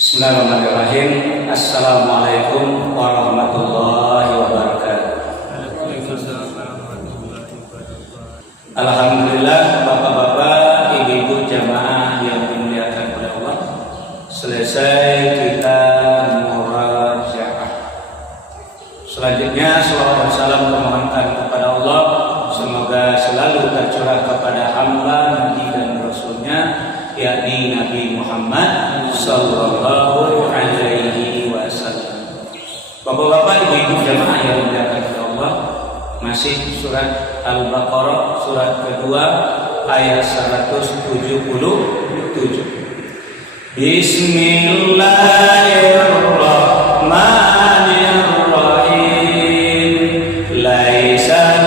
Bismillahirrahmanirrahim. Assalamualaikum warahmatullahi wabarakatuh. Alhamdulillah, bapak-bapak, ibu-ibu jamaah yang dimuliakan oleh Allah. Selesai kita murajaah. Selanjutnya salawat dan salam memohonkan kepada Allah, semoga selalu tercurah kepada hamba Nabi dan Rasulnya, yakni Nabi Muhammad sallallahu alaihi wasallam. Bapak-bapak, ibu-ibu jamaah yang dimuliakan oleh Allah, masih surat Al-Baqarah surat kedua ayat 177. Bismillahirrahmanirrahim. Laisa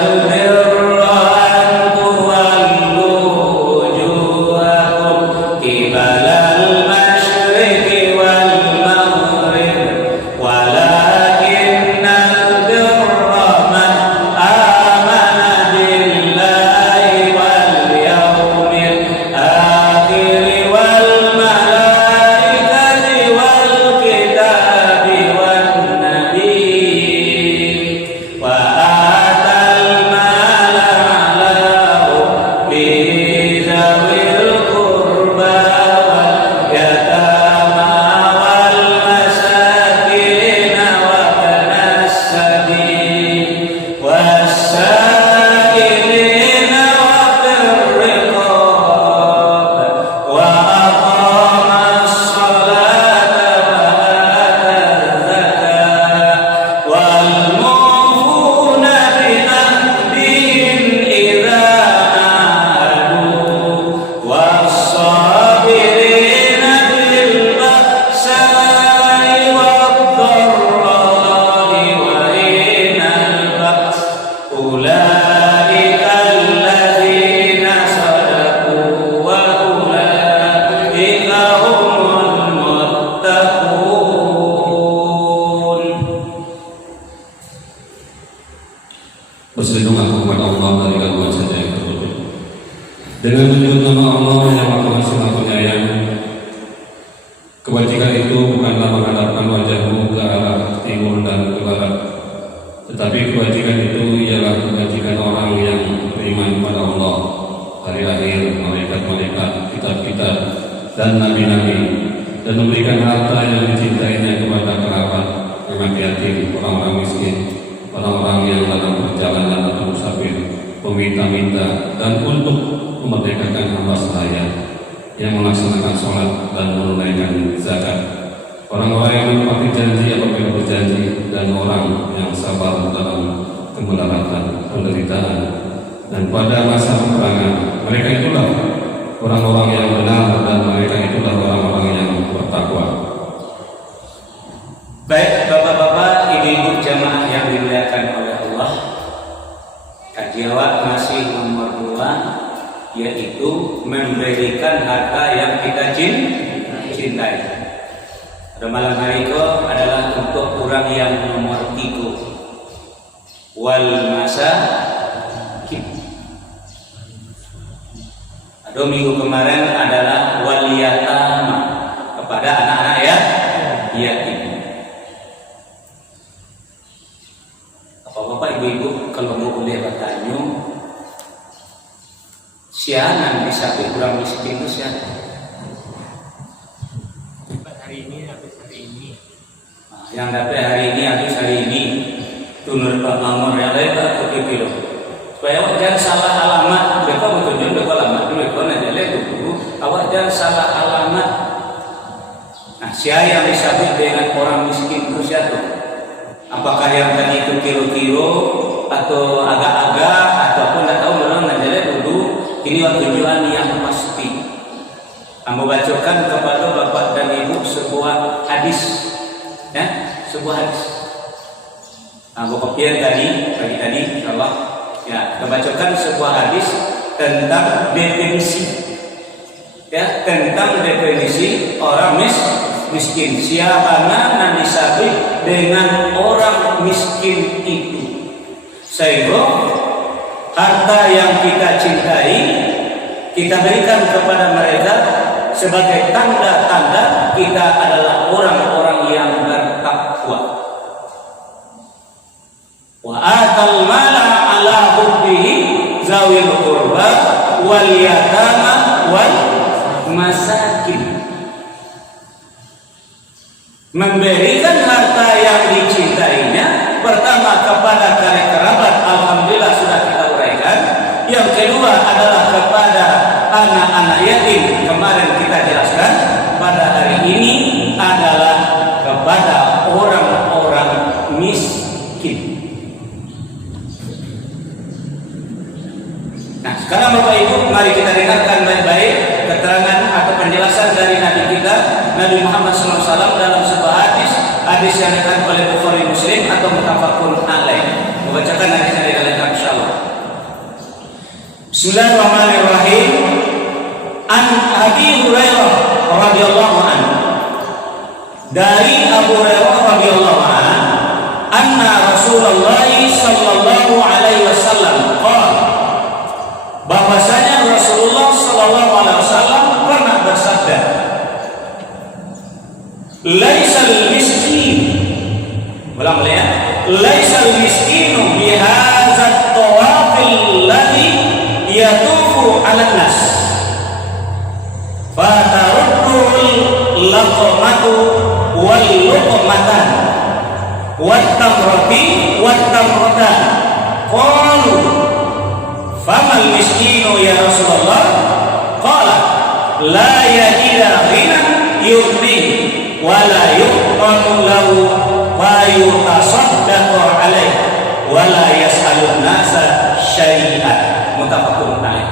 berselindung aku kepada Allah dari gangguan saja yang tertutup. Dengan menyebut nama Allah yang Maha Maha Penyayang, kebajikan itu bukanlah menghadapkan wajahmu ke arah timur dan ke barat, tetapi kebajikan itu ialah kebajikan orang yang beriman kepada Allah, hari akhir, malaikat-malaikat, kitab-kitab, dan nabi-nabi, dan memberikan harta yang dicintainya kepada kerabat, anak yatim, orang-orang miskin, orang-orang yang dalam perjalanan atau musafir, peminta-minta, dan untuk memerdekakan hamba sahaya yang melaksanakan sholat dan menunaikan zakat, orang-orang yang menepati janji apabila berjanji, dan orang yang sabar dalam kemelaratan, penderitaan, dan pada masa peperangan. Mereka itulah orang-orang yang benar, dan mereka itulah orang-orang yang bertakwa. Baik bapak-bapak, ibu-ibu jamaah yang dimuliakan oleh Allah, kajian masih nomor 2, yaitu memberikan harta yang kita cintai. Pada malam hari itu adalah untuk orang yang nomor 3, wal masakin. Pada minggu kemarin adalah wal yatama, kepada anak-anak yatim. Bapak ibu-ibu, kalau boleh bertanya, sianan bisa kurang miskin itu siapa? Hari ini habis hari ini. Nah, yang dapat hari ini habis hari ini. Tunur Pak Mamor yang lain tak kepikir. Supaya awak jangan salah alamat. Mereka bertunjuk mereka alamat dulu. Mereka nak jalan dulu. Awak jangan salah alamat. Nah, siapa yang disabit dengan orang miskin itu siapa? Apakah yang tadi itu kiro-kiro atau agak-agak ataupun tidak tahu orang najalnya dulu. Ini tujuan yang pasti. Kamu bacakan kepada bapak dan ibu sebuah hadis, ya, sebuah hadis. Kamu kopian tadi, pagi tadi, insyaallah. Ya, kita bacakan sebuah hadis tentang definisi, ya, tentang definisi orang miskin. Siapa yang disabit dengan orang miskin itu, sehingga harta yang kita cintai kita berikan kepada mereka sebagai tanda-tanda kita adalah orang-orang yang bertakwa. Wa atal mala ala hubbihi zawil qurba wal yatama wal masakin. Memberikan harta yang dicintainya pertama kepada karib kerabat, alhamdulillah sudah kita uraikan. Yang kedua adalah kepada anak-anak yatim, kemarin kita jelaskan. Pada hari ini adalah kepada orang-orang miskin. Nah, sekarang Bapak Ibu, mari kita dengarkan baik-baik keterangan atau penjelasan dari Nabi kita, Nabi Muhammad SAW dalam sebuah hadis yang dikatakan oleh Bukhari Muslim atau muttafaqun alaih. Membacakan hadisnya dari kalian insyaallah. Bismillahirrahmanirrahim. An Abi Hurairah radhiyallahu anhu. Dari Abu Hurairah radhiyallahu anhu, anna Rasulullah sallallahu alaihi wasallam qala, bahwasanya Rasulullah sallallahu alaihi wasallam pernah bersabda, laisal miskin, ulang ya, laisal miskinu bihadzat tawafil ladzi yatufu 'alan nas fatarudul laqamatu wal luqmatan wat tamrati wat tamratan. Qalu famal miskinu ya Rasulullah? Qala la yajida ghinan yughni wala yuqanu lahu wa yutasaddaqu alaihi wala yas'alun nasa syai'an. Muttafaqun alaih.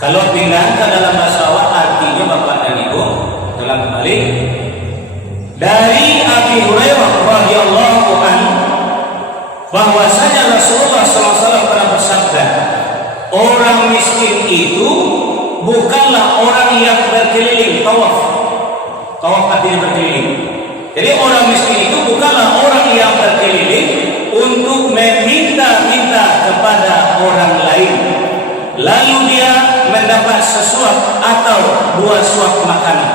Kalau pindah ke dalam bahasa Arab artinya Bapak dan Ibu dalam kembali dari Abi Hurairah radhiyallahu anhu bahwasanya Rasulullah SAW pernah bersabda, orang miskin itu bukanlah orang yang berkeliling tawaf. Tawaf artinya berkeliling. Jadi orang miskin itu bukanlah orang yang berkeliling untuk meminta-minta kepada orang lain, lalu dia mendapat sesuap atau 2 suap makanan,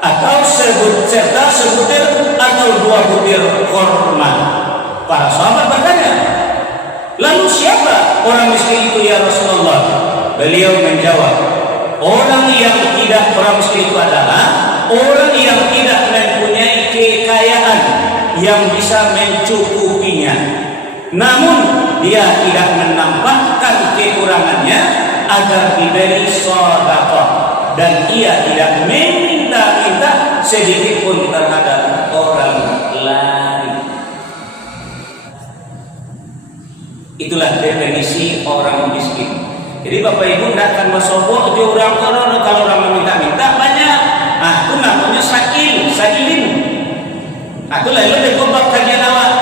atau serta sebutir atau 2 butir korma. Para sahabat bertanya, lalu siapa orang miskin itu ya Rasulullah? Beliau menjawab, orang yang tidak, orang miskin itu adalah orang yang tidak mempunyai kekayaan yang bisa mencukupinya, namun dia tidak menampakkan kekurangannya agar diberi sedekah, dan ia tidak meminta-minta sedikit pun terhadap orang lain. Itulah definisi orang miskin. Jadi Bapak Ibu tidak akan bersobok di orang kalau orang meminta-minta banyak. Ah, itu namanya sakilin. Itu lalu dekobak kajian awak.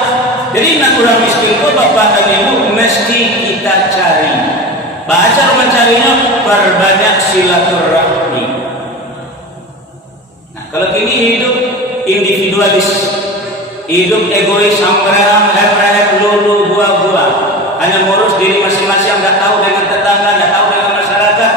Jadi nak orang miskin itu Bapak dan Ibu mesti kita cari. Baca mencarinya, perbanyak silaturahmi. Nah, kalau kini hidup individualis, hidup egois, amperam, hep lulu, buah-buah, hanya ngurus diri masing-masing, nggak tahu dengan tetangga, nggak tahu dengan masyarakat.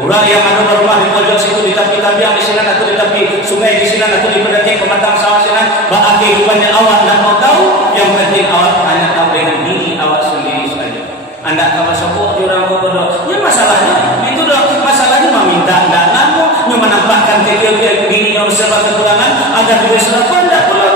Orang yang ada berumah di pojok situ, di tepi-tepi yang di sini, atau di tepi sungai di sini, atau di pedati pematang sawah sini, bahkan kehidupannya awak nggak mau tahu. Yang penting awak hanya tahu dengan diri awak sendiri saja. Anda kalau sopok orang bodoh, ya masalahnya itu dong, masalahnya meminta nggak ngaku, menampakkan diri yang serba kekurangan agar diberi sedekah nggak perlu.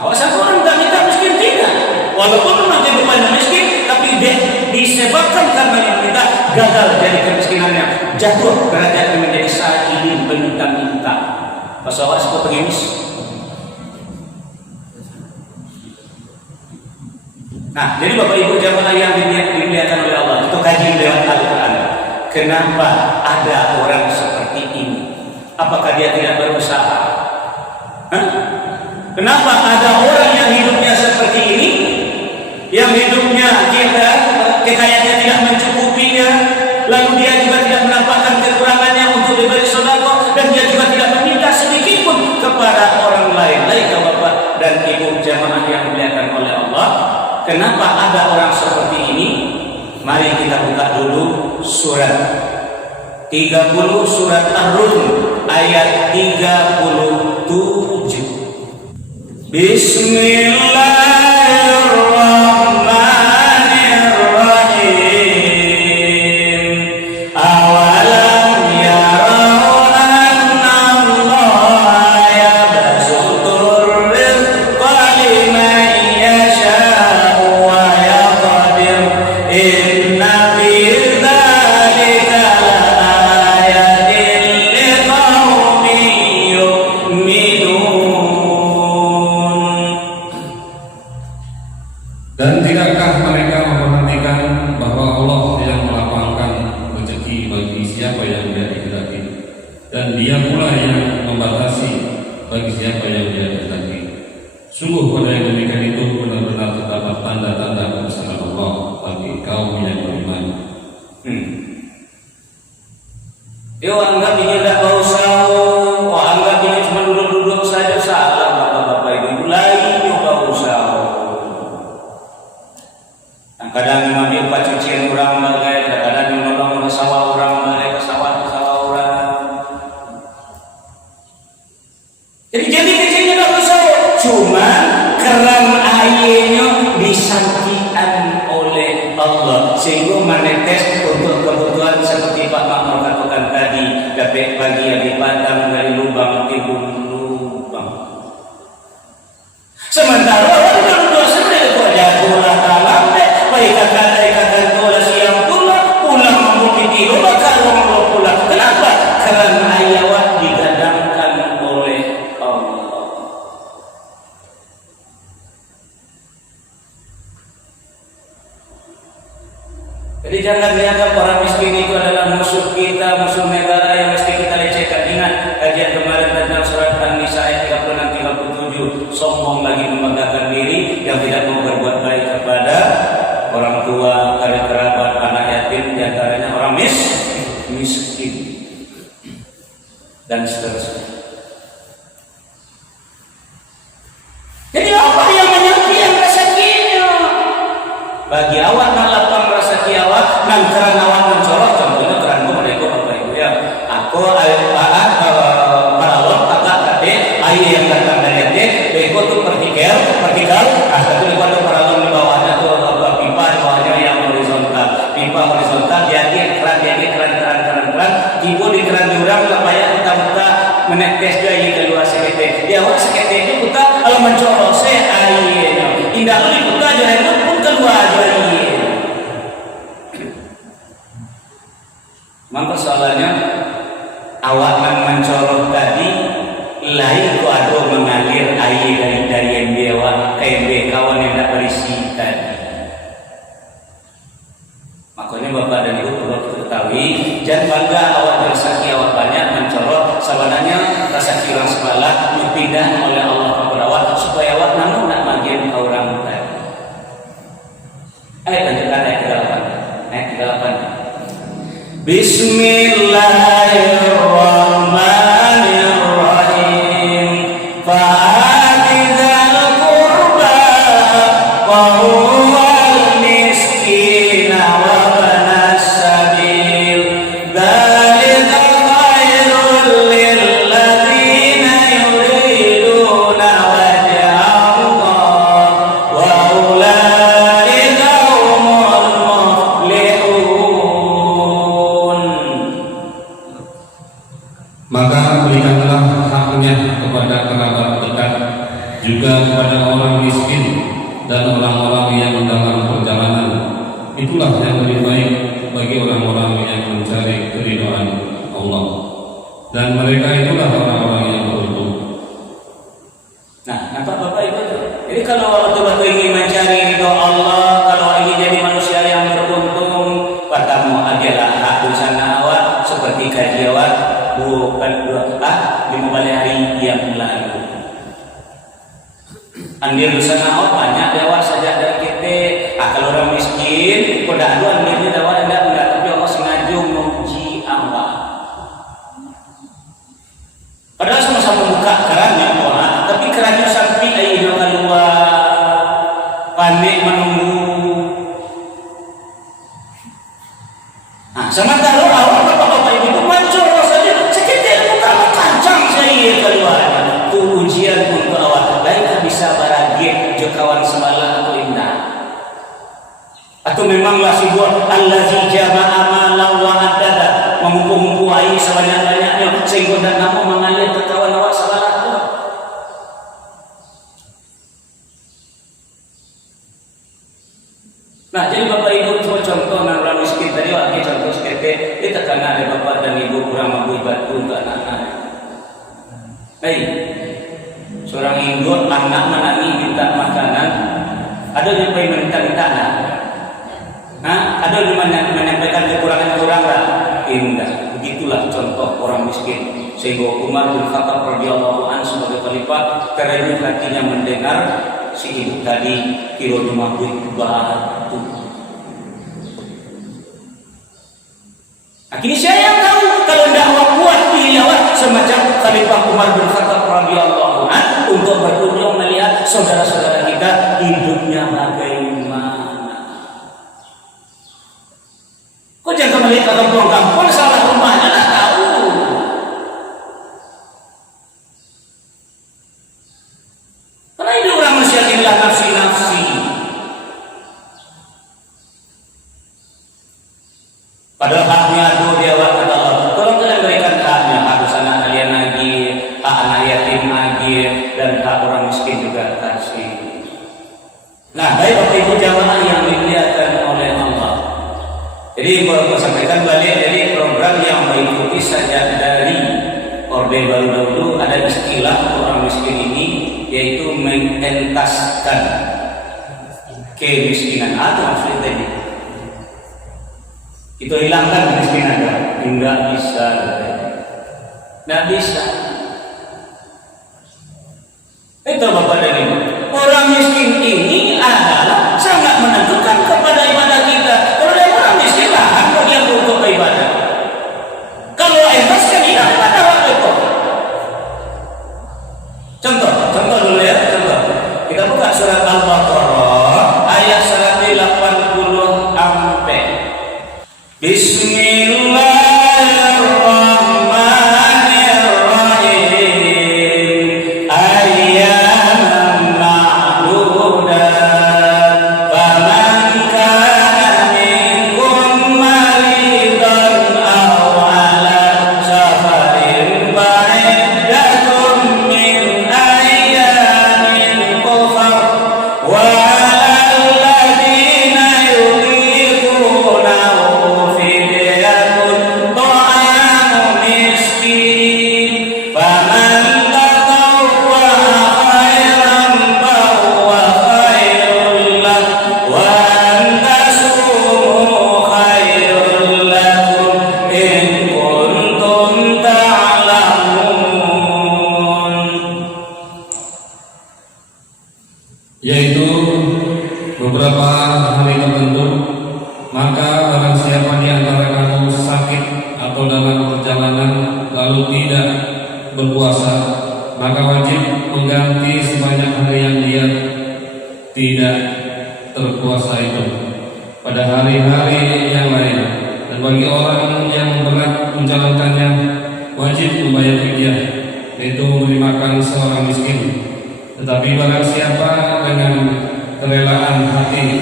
Awasan orang tak minta miskin tidak, walaupun memang dia bukannya miskin, tapi dia disebabkan karena yang minta gagal dari kemiskinannya, jatuh derajatnya menjadi sakilin meminta-minta. Pas awak sebut pengemis. Nah, jadi Bapak Ibu jamaah yang dimuliakan oleh Allah, itu kaji lewat Al-Quran. Kenapa ada orang seperti ini? Apakah dia tidak berusaha? Hah? Kenapa ada orang yang hidupnya seperti ini, yang hidupnya kekayaannya tidak mencukupinya, lalu dia juga tidak menampakkan kekurangannya untuk diberi sedekah, dan dia juga tidak meminta sedikit pun kepada orang lain. Baik Bapak dan Ibu jamaah yang dimuliakan oleh Allah, Kenapa ada orang seperti ini? Mari kita buka dulu surat 30 surat Ar-Rum ayat 37. Bismillahirrahmanirrahim. Awalam yarau anna Allah yabsutur rizqa liman yasha'u wa yaqdir. Inna fi dzalika laayatin liqaumin yu'minun. Dan tidakkah mereka memperhatikan bahwa Allah yang melapangkan rezeki bagi siapa yang Dia kehendaki, dan Dia pula yang membatasi bagi siapa yang Dia kehendaki. Sungguh pada yang demikian itu benar-benar terdapat tanda-tanda kebesaran Allah bagi kaum yang beriman. Dia anggap ini tidak usah, anggap ini cuma duduk-duduk saja. Salah bapak-bapak ini, mulai nyoba usaha. Kadang mengambil pacucian orang bagai, kadang menolong sawah orang bagai, sawah orang. Jadi kecilnya tak usah, cuma keran airnya disaksikan oleh Allah sehingga menetes untuk kebutuhan seperti Pak Makmur katakan tadi, dapat bagi yang dipandang dari lubang timbul lubang. Sementara orang berdua sendiri kok jagolah dalam baik kata tola siang pulang membukti tidur kalau pulang. Kenapa? Karena ayat digadangkan oleh Allah. Jadi jangan dianggap orang miskin itu adalah musuh kita, musuh negara yang mesti kita lecehkan. Ingat kajian kemarin tentang surat An-Nisa ayat 36-37, sombong lagi membanggakan diri yang tidak mau berbuat baik kepada orang tua, kerabat, anak yatim, diantaranya orang miskin dan seterusnya. Jadi apa yang menyaksikan rezekinya? Bagi awak nang lapang rezeki awak, nang terang awak mencolok, contohnya terang mereka bapak ibu ya. Aku paralon kakak kate, air yang datang dari kate, beko tuh vertikal, satu lebar tuh paralon di bawahnya tuh pipa di bawahnya yang horizontal, pipa horizontal, jadi keran, tiba di keran jurang supaya kita menetes dari keluar sekete. Dia awak sekete itu kita kalau mencolok saya airnya, indah kali kita jalan pun keluar air. Maka soalnya awak mencolok tadi lain ku ada mengalir air dari yang dewa ke yang kawan yang tak berisi tadi. Makanya bapak dan ibu perlu ketahui, jangan bangga awak rezeki awak banyak mencolok. Sebenarnya rezeki orang sebelah dipindah oleh Allah kepada awak supaya awak namun nak bagian orang tadi. Lanjutkan ayat 38. Bismillahirrahmanirrahim. Fa'atizal qurba wa huwal miskina wa banas sabil. Dzalika khairul lil ladzina yuriduna wajha Allah wa ulaika humul muflihun. Maka berikanlah haknya kepada kerabat dekat, juga kepada orang miskin dan orang-orang yang dalam perjalanan. Itulah yang lebih baik bagi orang-orang yang mencari keridhaan Allah, dan mereka itulah orang-orang yang beruntung. Nah, nampak Bapak Ibu itu. Jadi kalau betul-betul ingin mencari ridho Allah, kalau ingin jadi manusia yang beruntung, pertama adalah hak sana awak seperti kaji awak bukan 5 hari yang lalu. Andil sana awak banyak awak saja dari kita. Kalau orang miskin, pada aduan dia awak tidak tapi Allah sengaja menguji awak. Padahal sama-sama buka kerannya orang, tapi kerannya sampai airnya keluar, panik menunggu sementara awal bapak-bapak ibu muncul rasanya sekitar muka kancang saya keluar. Itu ujian untuk awal. Baik bisa bahagia kawan semalam atau indah. Atau memanglah sebuah allazi jama'a malan wa addada, mengumpul-ngumpulai sebanyak-banyaknya sehingga dan nama mengalir ke kawan awak semalam. Nah, jadi bapak ibu contoh orang miskin tadi wakil contoh seperti kita karena ada bapak dan ibu kurang mampu bantu untuk anak-anak. Baik, seorang ibu anak menangi minta makanan, ada yang minta tanah, ada yang menyampaikan kekurangan-kekurangan. Indah, begitulah contoh orang miskin. Sehingga Umar bin Khattab radhiyallahu anhu sebagai khalifah terenyuh hatinya mendengar si ibu tadi kilo mampu batu. Akhirnya saya yang tahu kalau dakwah kuat pilih semacam Khalifah Umar bin Khattab radhiyallahu anhu untuk berkunjung melihat saudara-saudara kita hidupnya bagaimana. Kok jangan melihat kampung-kampung salah rumahnya tak tahu. Karena ini orang manusia inilah nafsi-nafsi. Padahal haknya itu dia kata Allah. Tolong kalian berikan haknya, hak anak kalian lagi, hak anak yatim lagi, dan hak orang miskin juga kasih. Nah, baik Bapak Ibu jamaah yang dimuliakan oleh Allah. Jadi kalau saya sampaikan balik, jadi program yang mengikuti saja dari Orde Baru dahulu ada istilah orang miskin ini, yaitu mengentaskan kemiskinan atau maksudnya tadi. Itu hilangkan kemiskinan, enggak bisa, enggak bisa. Itu Bapak dan Ibu, orang miskin ini adalah sangat menentukan kepada ibadah kita. Kalau dia orang miskin lah, bagian untuk ibadah. Kalau entaskan ini pada waktu itu. Contoh dulu ya, contoh. Kita buka surat Al-Baqarah ayat 180 ampe. Bismillahirrahmanirrahim. Ayyaman ma'dudat. Faman kana minkum maridan aw ala safarin fa'iddatun min ayyamin ukhar. Wa 'alal ladzina yutiqunahu fidyatun ta'amu miskin. Faman tatawwa'a khairan fahuwa khairul lahu wa an tasumu khairul lakum in kuntum ta'lamun. Yaitu beberapa hari tertentu, maka barang siapa di antara kamu sakit atau dalam perjalanan lalu tidak berpuasa, maka wajib mengganti sebanyak hari yang dia tidak terpuasa itu pada hari-hari yang lain. Dan bagi orang yang berat menjalankannya, wajib membayar fidyah, yaitu memberi makan seorang miskin. Tetapi barang siapa dengan kerelaan hati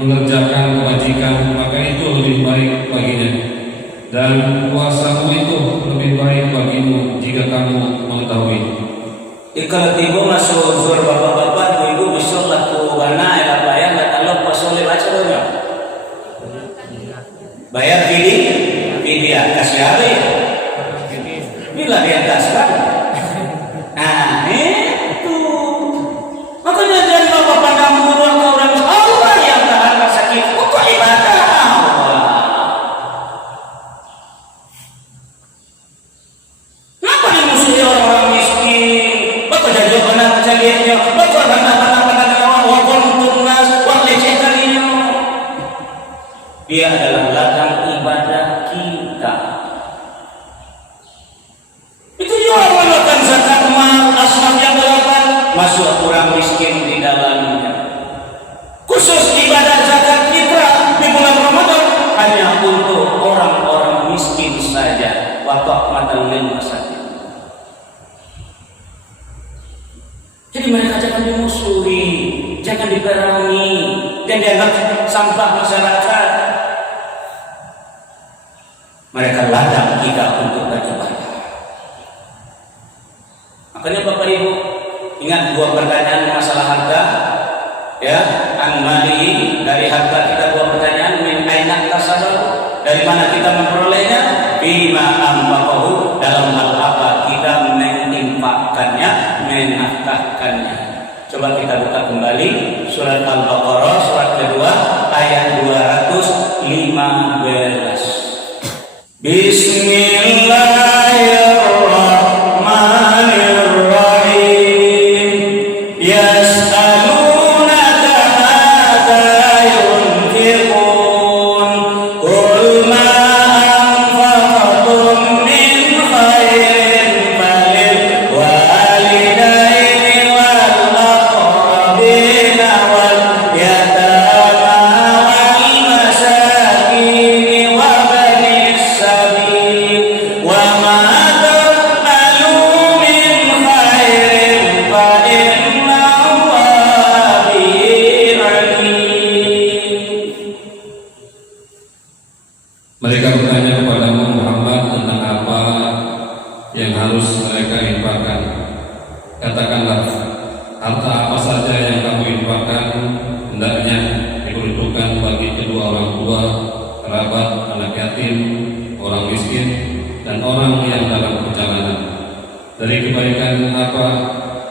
mengerjakan kebajikan, maka itu lebih baik baginya. Dan puasamu itu lebih baik bagimu jika kamu mengetahui. Kalau tiba masuk uzur bapak-bapak, ibu bisa laku bana ya bayar nggak kalau pasole baca dulu. Bayar fidyah kasih hari. Bila diataskan. Nah, itu. Makanya jangan bapak pandang buruk ke orang Allah yang tahan rasa sakit untuk ibadah Allah. Kenapa dimusuhi orang-orang miskin? Bapak jadi benar kejadiannya. Bapak benar-benar walaupun tunas, walaupun lecehkannya. Dia adalah ladang ibadah kita. Itu juga melakukan zakat mal, asnaf yang berapa? Masuk orang miskin di dalamnya. Khusus ibadah zakat fitrah di bulan Ramadan hanya untuk orang rahmatan lil masakin. Jadi mereka jangan dimusuhi, jangan diperangi, dan dianggap sampah masyarakat. Mereka ladang kita untuk beribadah. Makanya Bapak Ibu ingat dua pertanyaan masalah harta, ya, an-mali, dari harta kita dua pertanyaan, min aina tasabahu, dari mana kita memperolehnya, bima anfaqahu, dalam hal apa kita menginfakkannya, menafkahkannya. Coba kita buka kembali surat Al-Baqarah surat kedua ayat 215. Bismillahirrahmanirrahim. Yas'alunaka madza yunfiqun qul ma anfaqtum min khairin falil walidaini wal aqrabina wal yatama wal masakin wa banis sabil wa ma taf'alu min khairin fa inna Allaha bihi alim. Mereka bertanya kepadamu Muhammad tentang apa yang harus mereka infakkan. Katakanlah, harta apa saja yang kamu infakkan hendaknya diperuntukkan bagi kedua orang tua, kerabat, anak yatim, orang miskin, dan orang yang dalam perjalanan. Dari kebaikan apa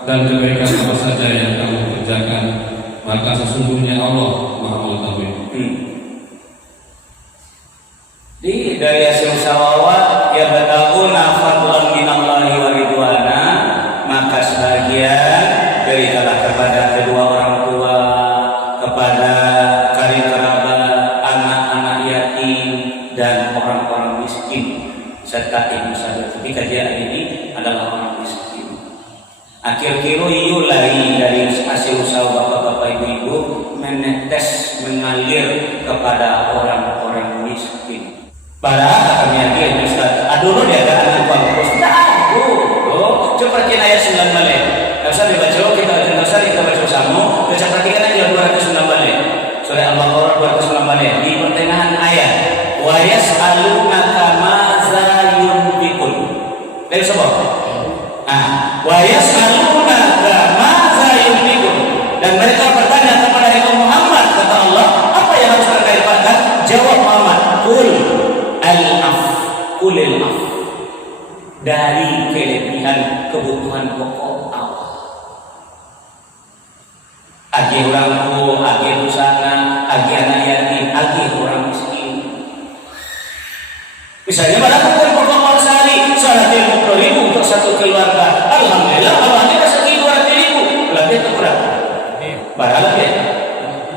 dan kebaikan apa saja yang kamu kerjakan, maka sesungguhnya Allah Maha Mengetahui. Di dari hasil sawawat ya bataguna fadlan minallahi wa ridwana, maka sebagian berikanlah kepada kedua orang tua, kepada karib kerabat, anak-anak yatim, dan orang-orang miskin serta ibu saudara. Jadi kajian ini adalah orang miskin. Akhir kilo lagi dari hasil usaha bapak-bapak ibu-ibu menetes mengalir kepada orang-orang miskin. Padahal kami yakin Ustaz, aduh dia ada anak bagus. Aduh, coba perhatikan ayat 9 balik. Enggak usah dibaca, kita baca bersama. Baca perhatikan aja 209 balik. Surah Al-Baqarah 209 balik. Di pertengahan ayat, wa yas'alunaka madza yunfiqun. Dari sebab. Wa yas'alunaka madza yunfiqun. Dan mereka bertanya kepada Muhammad, kata Allah, apa yang harus mereka infakkan? Jawab Muhammad, kulil af, dari kelebihan kebutuhan pokok Allah. Agi orang tua, agi busana, agi anak yatim, agi orang miskin. Misalnya pada pokok orang sehari 150.000 untuk satu keluarga. Alhamdulillah, alhamdulillah 1.200.000. Berarti itu kurang. Padahal ya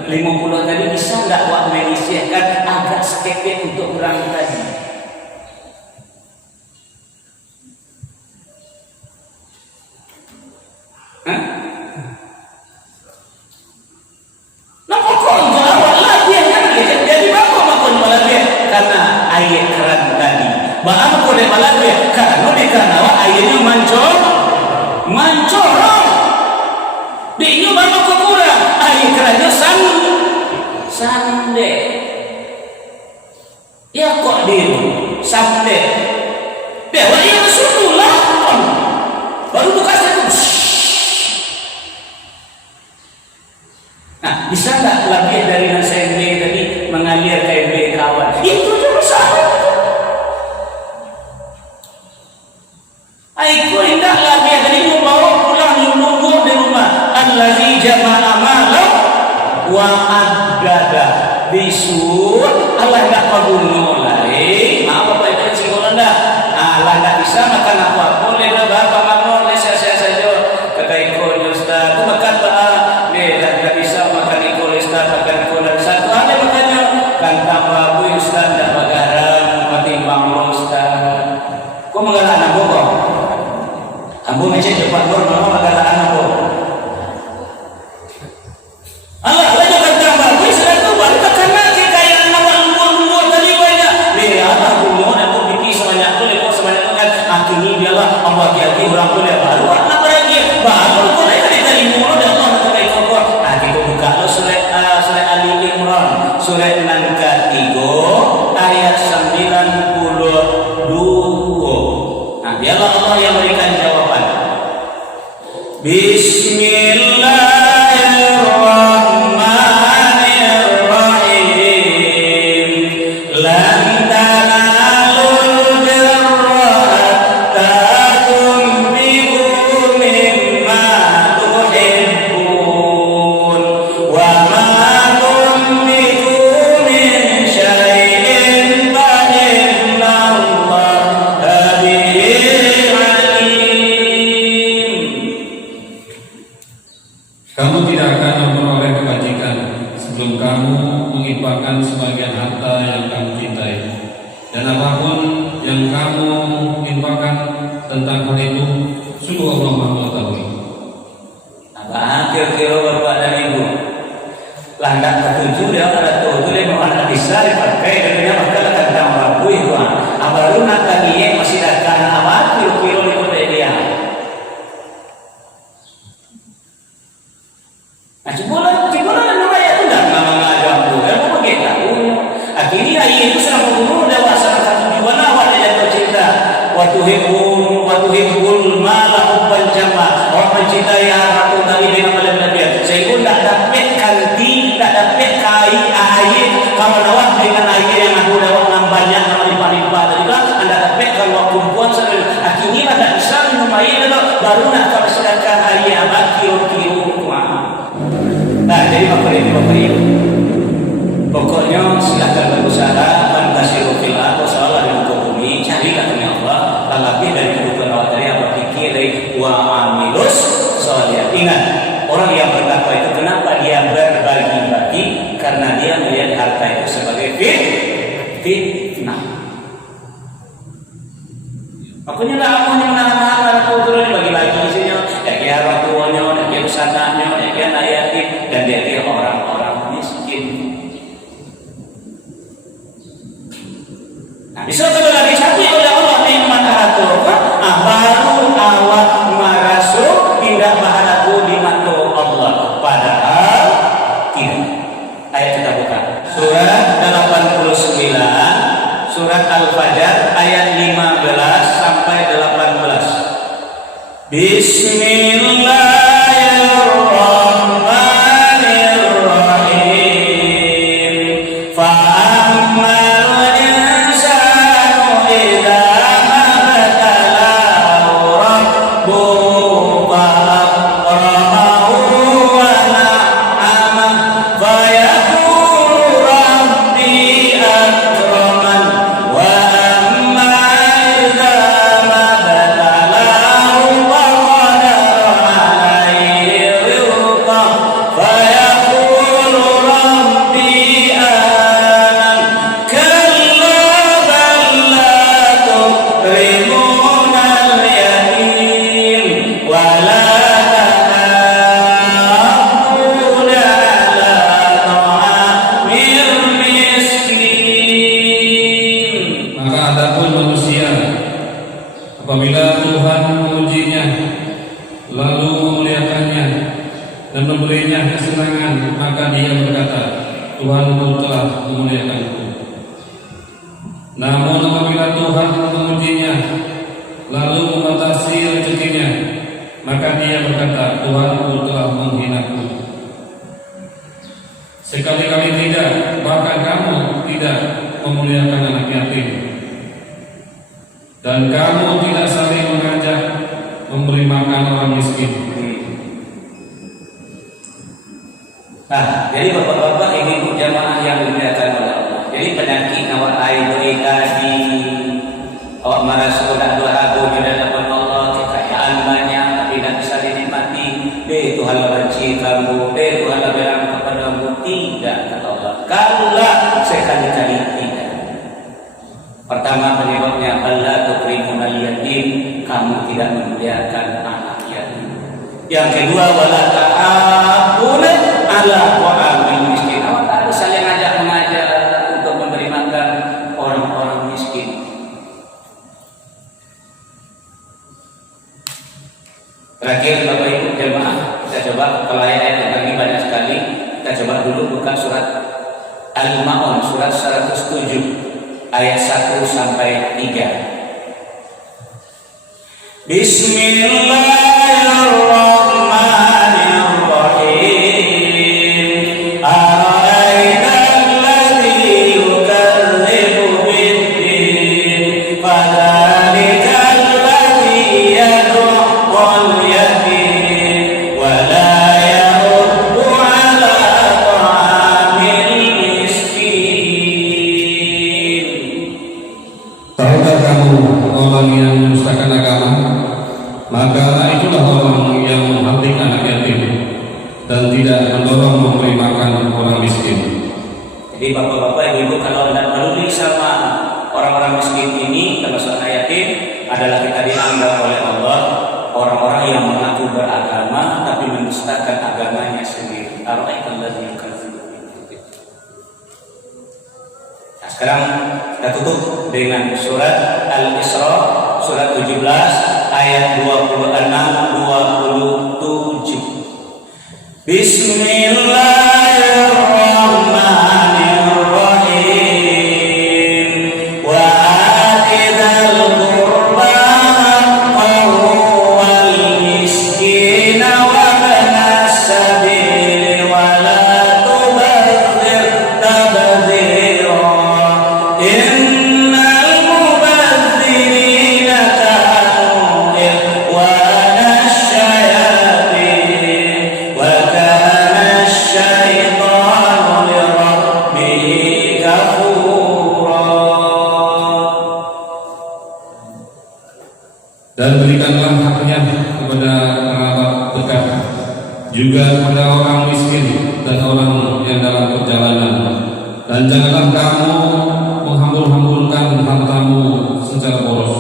50 tadi bisa nggak wak menyisihkan agak sedikit untuk berangkat tadi. Nah pokoknya awal lagi jadi bapak makon malamnya karena air keran tadi. Bapak boleh malamnya karena airnya mancorong. Di inyo bapak kurang air kerannya sande. Ya kok diru sande. Dewa iya Rasulullah. Baru buka satu. Nah, bisa nggak lebih dari nasi MB tadi mengalir ke MB kawan? Itu juga salah. Aku hendak lagi dari membawa pulang menunggu di rumah. Allazi jama'a malam wa addada bisul. Allah nggak pagunu lari. Maaf apa itu singgungan dah. Allah nggak bisa makan apa boleh dah bapak makan saya saja. Kata ikut Ustaz, aku makan tak bisa makan ikut Ustaz, makan ikut dan satu ada makanya kan tambah bu Ustaz tak bagaram mati bang Ustaz. Kau mengalah anak kau? Ambo macam cepat bor mau mengalah anak kau. Allah lagi kan tambah bu Ustaz tu baru tekan lagi kayak nama luar tadi banyak. Lihat aku mau aku pikir sebanyak tu lepas sebanyak tu kan tentang hal itu sungguh Allah Maha mengetahui. Nah, kira-kira Bapak dan Ibu, landak ketujuh dia ada tujuh dia mau anak bisa dipakai dengan masalah tentang rabu itu. Abalu nak tadi masih datang awal kilo-kilo itu dia. Nah, cipulan nama ya itu dah nama ngajak tu. Kalau mau kita tahu, akhirnya itu sedang membunuh dewasa satu jiwa awal dia jatuh cinta. Waktu hibul malah hubban jama. Orang mencintai harta tadi dengan malam dia. Sehingga tidak dapat air kalau lawat dengan air yang aku lawat nambahnya nama limpah-limpah tadi kan anda dapat kalau kumpulan sendiri. Akhirnya ada bisa minum air baru nak kalau sedangkan air abad kilo-kilo. Nah, jadi Bapak Ibu, pokoknya silakan berusaha fantasi fil atau salah di muka bumi, carilah dengan Allah, lebih dari kebutuhan awak dari apa fikir dari wa amilus soalnya. Ingat, orang yang bertakwa itu kenapa dia berbagi-bagi? Karena dia melihat harta itu sebagai fitnah. Makanya lah aku yang menahan aku turun bagi-bagi isinya, dia orang tuanya, dia usananya, dia yatim, dan dia orang-orang miskin. Nah, bisa lagi satu oleh Allah nikmat harta, baru awak merasuk tidak bahagia di mata Allah. Padahal tidak. Ayat kita buka. Surat 89, surat Al-Fajr ayat 15 sampai 18. Bismillahirrahmanirrahim. Fa'ammal insanu idza mabtalahu rabbuhu fa'akramahu wa na'amahu fayaqulu rabbi akraman wa amma idza mabtalahu faqadara alayhi rizqahu fayaqulu rabbi ahanan kalla bal la tukrimuna al-yatim wa la tahadduna ala ta'amil miskin. Maka adapun manusia, apabila Tuhan mengujinya, lalu memuliakannya dan memberinya kesenangan, maka dia berkata, Tuhanku telah memuliakanku. Namun apabila Tuhan mengujinya, lalu membatasi rezekinya, maka dia berkata, Tuhanku telah menghinaku. Sekali-kali tidak, bahkan kamu tidak memuliakan anak yatim, dan kamu tidak saling mengajak memberi makan orang miskin. Nah, jadi bapak-bapak, ibu-ibu jamaah yang dimuliakan oleh Allah. Jadi penyakit awak air tadi, awak merasa sudah dua ragu di hadapan Allah, kekayaan banyak tapi tidak bisa dinikmati. Tuhan benci kamu, Tuhan berang kepadamu. Tidak, kata Allah. Kalaulah sekali-kali tidak. Pertama penyebabnya Allah tukrimunal yatim, kamu tidak memuliakan anak yatim. Yang kedua wala ta'abuna ala wa'amil miskin. Awak tak ada saling mengajak untuk memberi makan orang-orang miskin. Terakhir Bapak Ibu jemaah, kita coba kalau ayat lagi banyak sekali. Kita coba dulu buka surat Al-Ma'un, surat 107 ayat 1 sampai 3. Bismillahirrahmanirrahim. Ara'aital ladzi yukadzibu bid-din fadzalikal ladzi yad'ul yatim wa la yahuddu 'ala ta'amil miskin. Tahukah kamu orang yang mendustakan agama? Maka itulah orang yang menghalangi anak yatim dan tidak mendorong memberi makan orang miskin. Jadi bapak-bapak, ibu kalau tidak peduli sama orang-orang miskin ini termasuk anak yatim adalah kita dianggap ara'aital ladzi yukadzibu biddin. Nah, sekarang kita tutup dengan surat Al-Isra, surat 17 ayat 26-27. Bismillahirrahmanirrahim. Wa atidal qurba haqqahu wal miskina wa ibnas sabil wa la tubadzir tabdzira. Innal mubadzirina kanu ikhwanasy syayatin wa kana asy-syaitanu lirabbih kafura. Dan berikanlah haknya kepada kerabat dekat, juga kepada orang miskin dan orang yang dalam perjalanan. Dan janganlah kamu menghambur-hamburkan hartamu secara boros.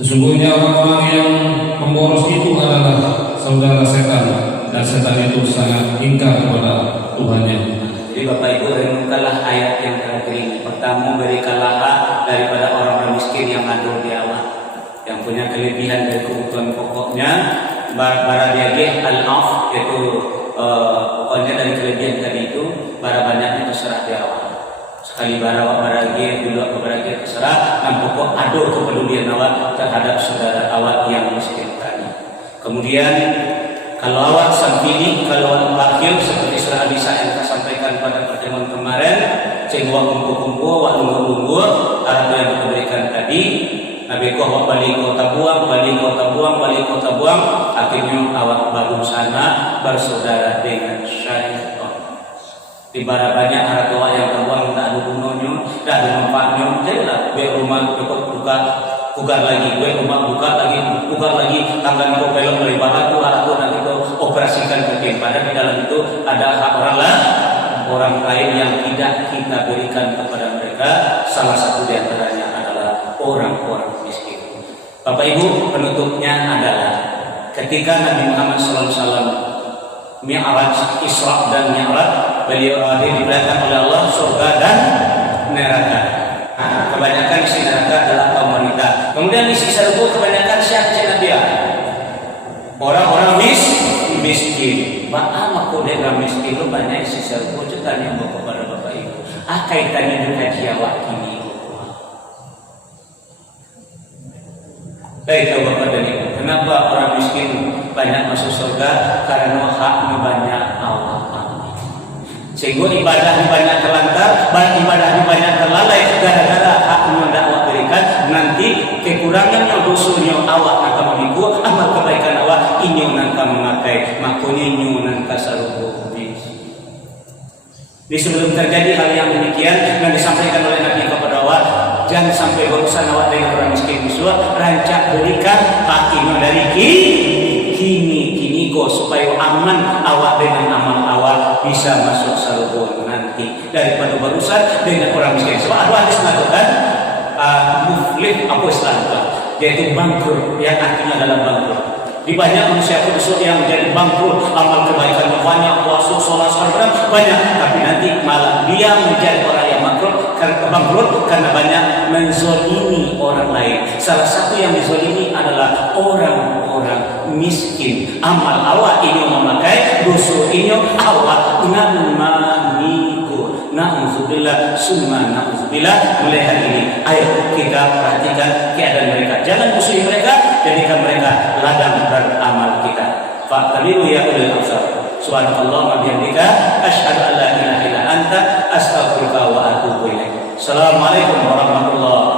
Sesungguhnya orang-orang yang pemboros itu adalah saudara setan, dan setan itu sangat ingkar kepada Tuhannya. Jadi Bapak Ibu renungkanlah ayat yang terakhir ini. Pertama, berikanlah hak daripada orang-orang miskin yang ada di awal, yang punya kelebihan dari kebutuhan pokoknya. Baradiage al-af, yaitu pokoknya dari kelebihan tadi itu bara banyaknya terserah di awal. Sekali baragi dulu baragi terserah, dan pokok ado kepedulian awak terhadap saudara awak yang miskin tadi. Kemudian kalau awak sampini, kalau awak bakhil seperti surah Al-Nisa yang kita sampaikan pada pertemuan kemarin, cengwak kumpul-kumpul, awak nunggu-nunggu harta yang kita berikan tadi. Nabi kau awak balik kota buang, akhirnya awak baru sana bersaudara dengan syaitan. Ibarat banyak harta awak yang terbuang tak ada gunanya, tak ada manfaatnya. Jelah, rumah buka pugar lagi, rumah buka lagi, tanggal itu belok dari bawah tu harta nak itu operasikan mungkin. Padahal di dalam itu ada hak orang lain yang tidak kita berikan kepada mereka. Salah satu di antaranya adalah orang-orang miskin. Bapak Ibu, penutupnya adalah ketika Nabi Muhammad SAW Mi'raj, Isra dan Mi'raj, beliau diperlihatkan oleh Allah surga dan neraka. Nah, kebanyakan isi neraka adalah kaum wanita. Kemudian isi surga kebanyakan siapa dia? Orang-orang miskin. Maka kodera miskin itu banyak isi surga. Tanya kepada Bapak Ibu, kaitannya dengan jiwa ini. Baik Bapak dan Ibu, kenapa orang miskin banyak masuk surga? Karena haknya banyak Allah ambil. Sehingga ibadahnya banyak terlantar, ibadahnya banyak terlalai gara-gara haknya tidak awak berikan. Nanti kekurangannya dosunya awak akan memikul, amal kebaikan awak ini akan memakai, makanya ini akan saruh. Di sebelum terjadi hal yang demikian yang disampaikan oleh Nabi kepada awak, jangan sampai berurusan awak dengan orang miskin musuh, rancak berikan haknya dari kini go supaya aman awak dengan amal awak bisa masuk surga nanti daripada berurusan dengan orang miskin. Sebab ada hadis mengatakan muflih apa istilahnya, yaitu bangkrut, yang artinya adalah bangkrut. Di banyak manusia kudus yang menjadi bangkrut, amal kebaikan banyak, puasa, sholat, salat banyak, tapi nanti malah dia menjadi orang yang bangkrut karena banyak menzolimi orang lain. Salah satu yang dizolimi adalah orang-orang miskin. Amal awak ini memakai, dosa ini awak namaniku. Na'udzubillah summa na'udzubillah. Mulai hari ini ayo kita perhatikan keadaan mereka, jangan musuhi mereka, jadikan mereka ladang beramal kita. Fa'tabiru ya ulil absar. Subhanallah wa bihamdika asyhadu an la ilaha illa anta astaghfiruka wa atubu ilaik. Assalamualaikum warahmatullahi